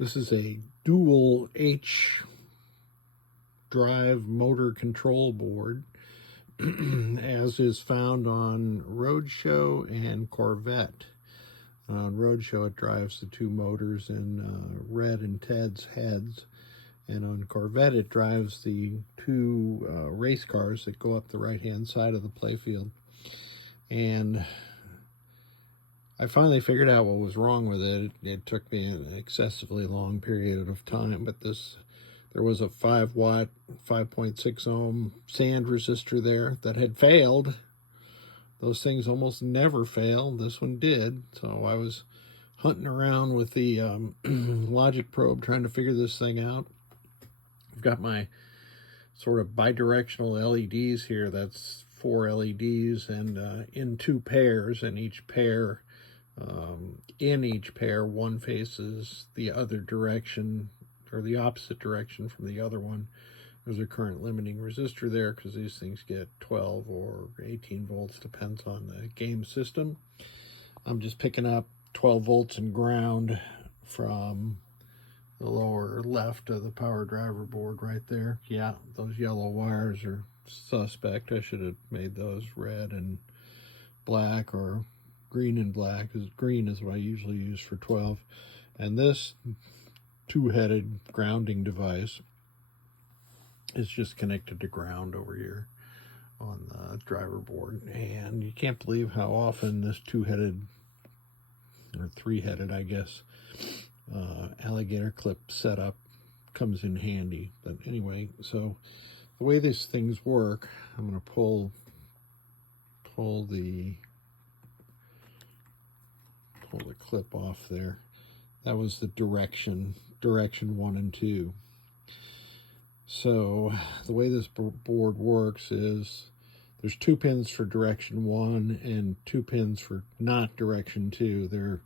This is a dual H drive motor control board, as is found on Roadshow and Corvette. On Roadshow, it drives the two motors in Red and Ted's heads, and on Corvette, it drives the two race cars that go up the right-hand side of the playfield. And I finally figured out what was wrong with it. It took me an excessively long period of time, but there was a 5-watt, 5.6 ohm sand resistor there that had failed. Those things almost never fail. This one did. So I was hunting around with the logic probe trying to figure this thing out. I've got my sort of bidirectional LEDs here. That's 4 LEDs and in 2 pairs, and each pair, one faces the other direction, or the opposite direction from the other one. There's a current limiting resistor there because these things get 12 or 18 volts, depends on the game system. I'm just picking up 12 volts and ground from the lower left of the power driver board right there. Yeah, those yellow wires are suspect. I should have made those red and black, or green and black, because green is what I usually use for 12. And this two-headed grounding device is just connected to ground over here on the driver board. And you can't believe how often this two-headed, or three-headed, I guess, alligator clip setup comes in handy. But anyway, so the way these things work, I'm going to pull the clip off there. That was the direction 1 and 2. So the way this board works is there's 2 pins for direction 1 and 2 pins for not direction 2.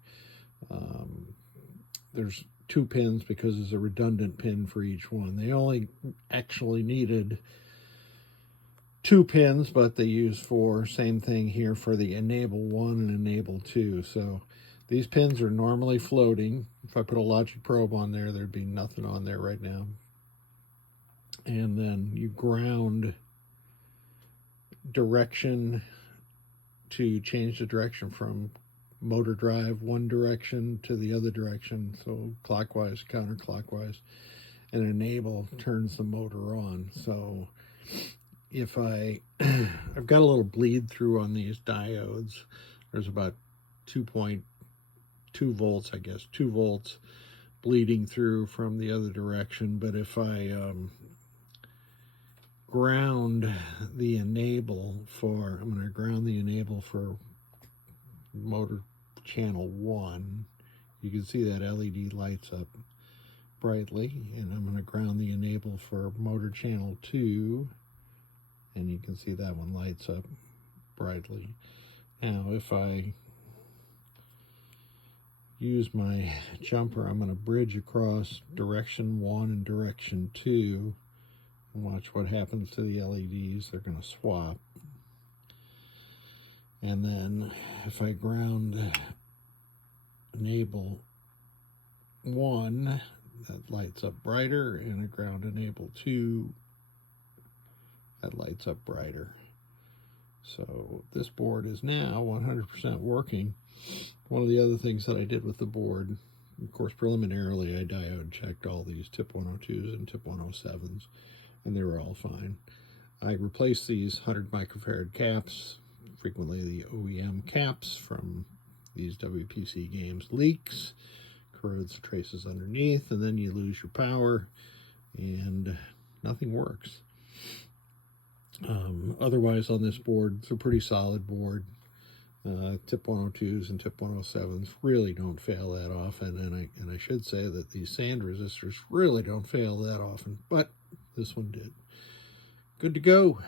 There's 2 pins because there's a redundant pin for each one. They only actually needed 2 pins, but they use 4. Same thing here for the enable 1 and enable 2. So these pins are normally floating. If I put a logic probe on there, there'd be nothing on there right now. And then you ground direction to change the direction from motor drive one direction to the other direction, so clockwise, counterclockwise, and enable turns the motor on. So if I've got a little bleed through on these diodes. There's about 2.2 volts, I guess, 2 volts bleeding through from the other direction. But if I ground the enable for, I'm going to ground the enable for motor channel 1. You can see that LED lights up brightly, and I'm going to ground the enable for motor channel 2, and you can see that one lights up brightly. Now if I use my jumper, I'm going to bridge across direction 1 and direction 2, and watch what happens to the LEDs. They're going to swap. And then if I ground enable 1, that lights up brighter, and I ground enable 2, that lights up brighter. So this board is now 100% working. One of the other things that I did with the board, of course, preliminarily I diode checked all these tip 102s and tip 107s, and they were all fine. I replaced these 100 microfarad caps, frequently the OEM caps from these WPC games, leaks, corrodes the traces underneath, and then you lose your power and nothing works. Otherwise on this board, it's a pretty solid board. Tip 102s and tip 107s really don't fail that often, and I should say that these sand resistors really don't fail that often, but this one did. Good to go.